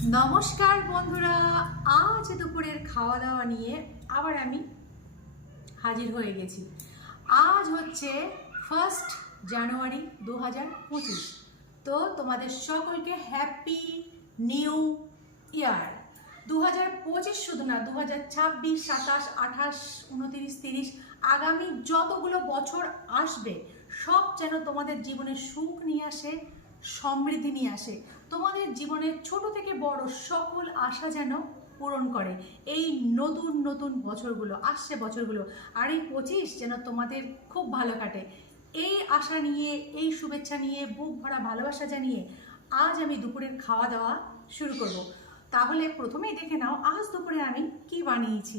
নমস্কার বন্ধুরা, আজ দুপুরের খাওয়া দাওয়া নিয়ে আবার আমি হাজির হয়ে গেছি। আজ হচ্ছে 1 জানুয়ারি 2025। তো তোমাদের সকলকে হ্যাপি নিউ ইয়ার। 2025 শুধু না, 2026, 27, 28, 29, 30 আগামী যতগুলো বছর আসবে সব যেন তোমাদের জীবনে সুখ নিয়ে আসে, সমৃদ্ধি নিয়ে আসে, তোমাদের জীবনের ছোট থেকে বড় সকল আশা যেন পূরণ করে এই নতুন নতুন বছরগুলো, আসছে বছরগুলো। আর এই 25 যেন তোমাদের খুব ভালো কাটে, এই আশা নিয়ে, এই শুভেচ্ছা নিয়ে, বুক ভরা ভালোবাসা জানিয়ে আজ আমি দুপুরের খাওয়া দাওয়া শুরু করব। তাহলে প্রথমেই দেখে নাও আজ দুপুরে আমি কি বানিয়েছি।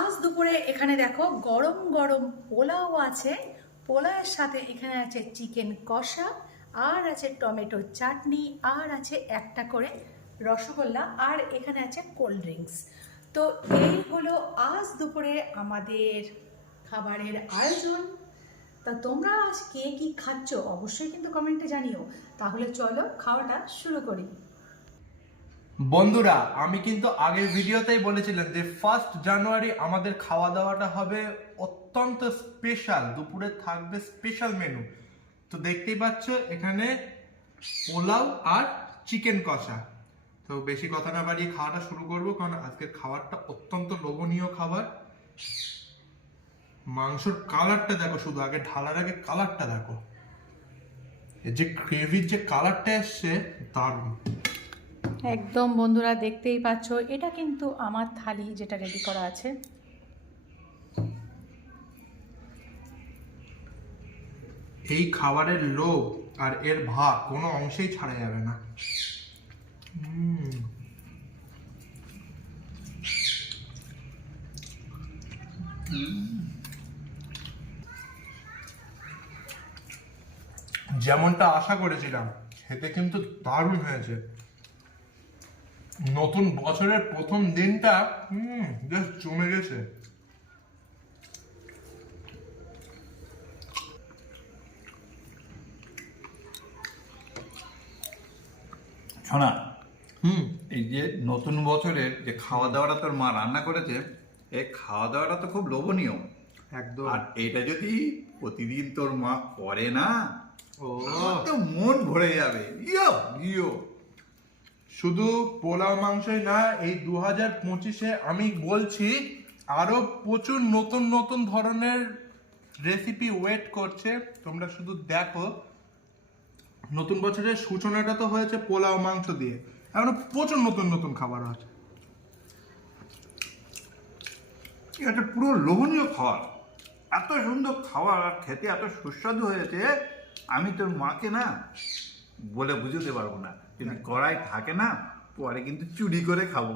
আজ দুপুরে এখানে দেখো গরম গরম পোলাও আছে, পোলাওয়ের সাথে এখানে আছে চিকেন কষা, আর আছে টমেটো চাটনি, আর আছে একটা করে রসগোল্লা, আর এখানে আছে কোল্ড ড্রিঙ্কস। তো এই হলো আজ দুপুরে আমাদের খাবারের আয়োজন। তা তোমরা আজ কে কি খাচ্ছ অবশ্যই কিন্তু কমেন্টে জানিও। তাহলে চলো খাওয়াটা শুরু করি। বন্ধুরা, আমি কিন্তু আগের ভিডিওতেই বলেছিলাম যে 1 জানুয়ারি আমাদের খাওয়া দাওয়াটা হবে অত্যন্ত স্পেশাল, দুপুরে থাকবে স্পেশাল মেনু। তো দেখতেই পাচ্ছ এখানে পোলাও আর চিকেন কষা। তো বেশি কথা না বাড়িয়ে খাওয়াটা শুরু করবো, কারণ আজকের খাবারটা অত্যন্ত লোভনীয় খাবার। মাংসর কালারটা দেখো, শুধু আগে ঢালার আগে কালারটা দেখো, এই যে গ্রেভির যে কালারটা এসছে দারুণ। একদম বন্ধুরা দেখতেই পাচ্ছ, এটা কিন্তু আমার থালি যেটা রেডি করা আছে। এই খাবারের লোভ আর এর ভাগ কোনো অংশেই ছাড়া যাবে না। যেমনটা আশা করেছিলাম খেতে কিন্তু দারুণ হয়েছে। নতুন বছরের প্রথম দিনটা জাস্ট জমে গেছে। শোনা, এই যে নতুন বছরের যে খাওয়া দাওয়াটা তোর মা রান্না করেছে, এই খাওয়া দাওয়াটা তো খুব লোভনীয় একদম। আর এটা যদি প্রতিদিন তোর মা করে না, ও আমার তো মন ভরে যাবে। ইয়ো ইয়ো। শুধু পোলাও মাংসই না, এই 2025-এ আমি বলছি আরো প্রচুর নতুন নতুন ধরনের রেসিপি ওয়েট করছে। তোমরা শুধু দেখো, নতুন বছরের সূচনাটা তো হয়েছে পোলাও মাংস দিয়ে, এখনো প্রচুর নতুন নতুন খাবার আছে। এটা পুরো লোভনীয় খাবার, এত সুন্দর খাবার আর খেতে এত সুস্বাদু হয়েছে, আমি তোর মাকে না বলে বুঝতে পারবো না। যদি কড়াই থাকে না, পরে কিন্তু চুরি করে খাবো।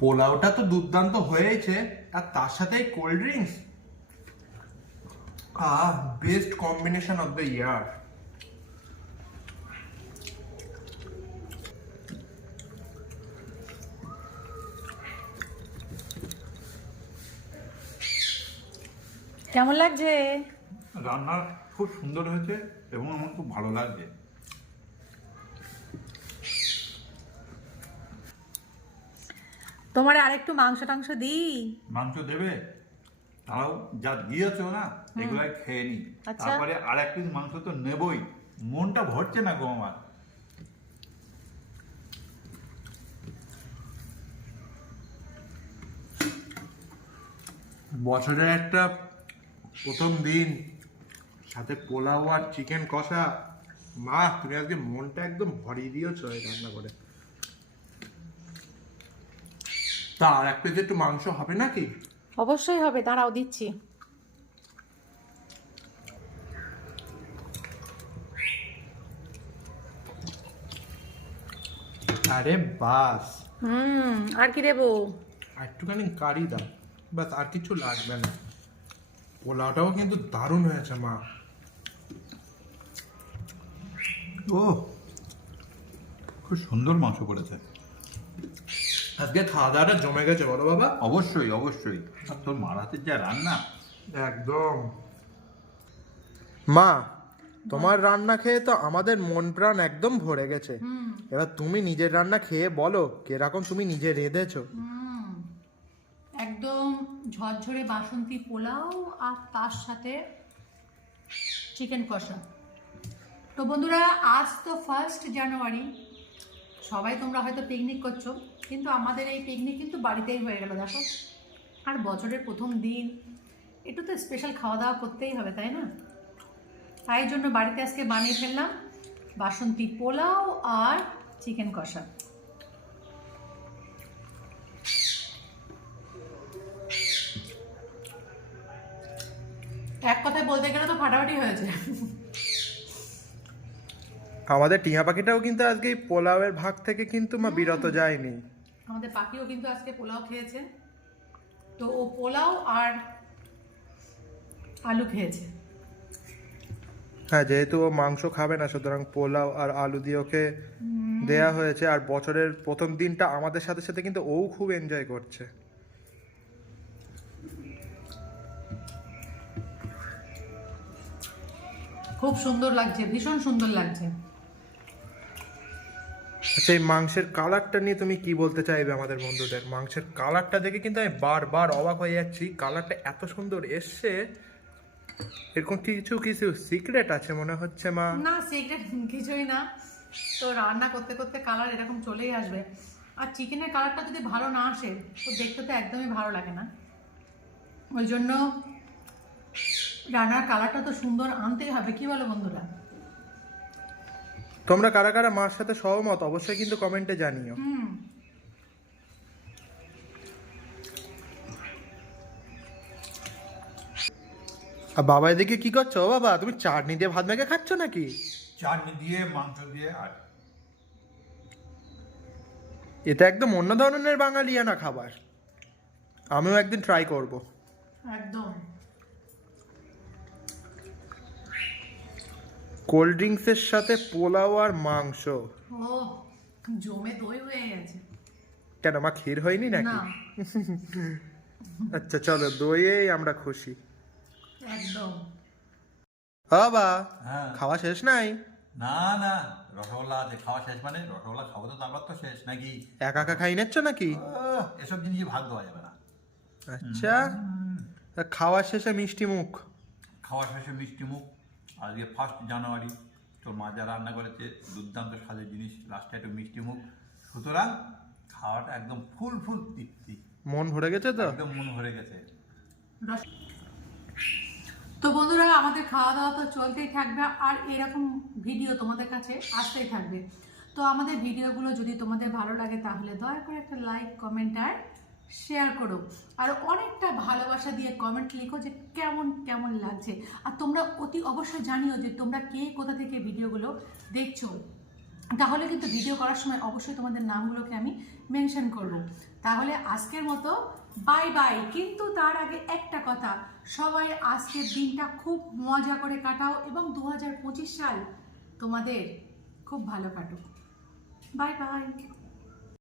পোলাওটা তো দুর্দান্ত হয়েছে, আর তার সাথে cold drinks, best combination of the year. কেমন লাগছে? রান্না খুব সুন্দর হয়েছে এবং আমার খুব ভালো লাগছে। তোমার আরেকটু মাংস টাংস দিই? মাংস দেবে? তাও যা দিয়েছো না, এগুলাই খেয়ে নি। আচ্ছা। তারপরে আর এক পিস মাংস তো নেবই, মনটা ভরছে না গো আমার। বছরের একটা প্রথম দিন, সাথে পোলাও আর চিকেন কষা। মা, তুমি আজকে মনটা একদম ভরিয়ে দিয়েছো এই রান্না করে। তা আর এক প্লেট একটু মাংস হবে নাকি? অবশ্যই হবে, দাঁড়াও দিচ্ছি। আরে বাস, আর কি দেবো? একটুখানি কারি দাও, বাস, আর কিছু লাগবে না। পোলাওটাও কিন্তু দারুণ হয়েছে মা। ও, খুব সুন্দর মাংস করেছে আজকে খাওয়া দাওয়াটা জমে গেছে বলো বাবা। অবশ্যই অবশ্যই। আর তোর মার হাতের যা রান্না, একদম। মা, তোমার রান্না খেয়ে তো আমাদের মন প্রাণ একদম ভরে গেছে। হুম এবার তুমি নিজের রান্না খেয়ে বলো কিরকম তুমি নিজে রেঁধেছো। হুম একদম ঝরঝরে বাসন্তী পোলাও আর তার সাথে চিকেন কষা। তো বন্ধুরা আজ তো 1 জানুয়ারি, সবাই তোমরা হয়তো পিকনিক করছো, কিন্তু আমাদের এই পিকনিক কিন্তু বাড়িতেই হয়ে গেল দেখো। আর বছরের প্রথম দিন একটু তো স্পেশাল খাওয়া দাওয়া করতেই হবে, তাই না? তাই জন্য বাড়িতে আজকে বানিয়ে ফেললাম বাসন্তী পোলাও আর চিকেন কষা। এক কথায় বলতে গেলে তো ফাটাফাটি হয়েছে। আমাদের টিয়া পাখিটাও কিন্তু আজকে এই পোলাওয়ের ভাগ থেকে কিন্তু মা বিরত যায়নি। আমাদের পাখিও কিন্তু আজকে পোলাও খেয়েছে, তো ও পোলাও আর আলু খেয়েছে। হ্যাঁ, যেহেতু ও মাংস খাবে না সুতরাং পোলাও আর আলু দিয়ে ওকে দেয়া হয়েছে। আর বছরের প্রথম দিনটা আমাদের সাথে সাথে কিন্তু ও খুব এনজয় করছে। খুব সুন্দর লাগছে, ভীষণ সুন্দর লাগছে। আচ্ছা, এই মাংসের কালারটা নিয়ে তুমি কি বলতে চাইবে আমাদের বন্ধুদের? মাংসের কালারটা দেখে কিন্তু আমি বারবার অবাক হয়ে যাচ্ছি। কালারটা এত সুন্দর এসছে, এরকম কিছু কিছু সিক্রেট আছে মনে হচ্ছে মা। না, সিক্রেট কিছুই না, তো রান্না করতে করতে কালার এরকম চলেই আসবে। আর চিকেনের কালারটা যদি ভালো না আসে তো দেখতে তো একদমই ভালো লাগে না। ওই জন্য রান্নার কালারটা তো সুন্দর আনতেই হবে, কি বলো বন্ধুরা? তোমরা কারা কারা মার সাথে সহমত অবশ্যই কিন্তু কমেন্টে জানিও। হুম আর বাবা এদিকে কি করছো? ও বাবা, তুমি চাটনি দিয়ে ভাত মেখে খাচ্ছ নাকি? চাটনি দিয়ে, মাংস দিয়ে, আর এটা একদম অন্য ধরনের বাঙালিয়ানা খাবার। আমিও একদিন ট্রাই করব। একদম। কোল্ড ড্রিঙ্কসের সাথে পোলাও আর মাংস, ও জমে দই হয়ে গেছে। কেন মা ক্ষীর হয়নি নাকি? না, আচ্ছা চলো, দইয়েই আমরা খুশি। একদম। বাবা, হ্যাঁ। খাওয়া শেষ নাই? না না, রসগোল্লা আছে, খাওয়া শেষ মানে রসগোল্লা খাবো তো তারপর তো শেষ নাকি? একা একা খাই নিচ্ছ নাকি? এসব জিনিসই ভাগ দেওয়া যাবে না। আচ্ছা, তা খাওয়া শেষে মিষ্টি মুখ। খাওয়া শেষে মিষ্টি মুখ। আজকে 1 জানুয়ারি, তোর মা যা রান্না করেছে দুর্দান্ত স্বাদের জিনিস, লাস্টে একটু মিষ্টি মুখ। সুতরাং খাওয়াটা একদম ফুল ফুল তৃপ্তি, মন ভরে গেছে তো? একদম মন ভরে গেছে। তো বন্ধুরা আমাদের খাওয়া দাওয়া তো চলতেই থাকবে, আর এরকম ভিডিও তোমাদের কাছে আসতেই থাকবে। তো আমাদের ভিডিওগুলো যদি তোমাদের ভালো লাগে তাহলে দয়া করে একটা লাইক, কমেন্ট আর শেয়ার করো। আর অনেকটা ভালোবাসা দিয়ে কমেন্ট লিখো যে কেমন কেমন লাগছে। আর তোমরা অতি অবশ্যই জানিও যে তোমরা কে কোথা থেকে ভিডিওগুলো দেখছো, তাহলে কিন্তু ভিডিও করার সময় অবশ্যই তোমাদের নামগুলোকে আমি মেনশন করব। তাহলে আজকের মতো বাই বাই। কিন্তু তার আগে একটা কথা, সবাই আজকের দিনটা খুব মজা করে কাটাও এবং 2025 সাল তোমাদের খুব ভালো কাটুক। Bye bye.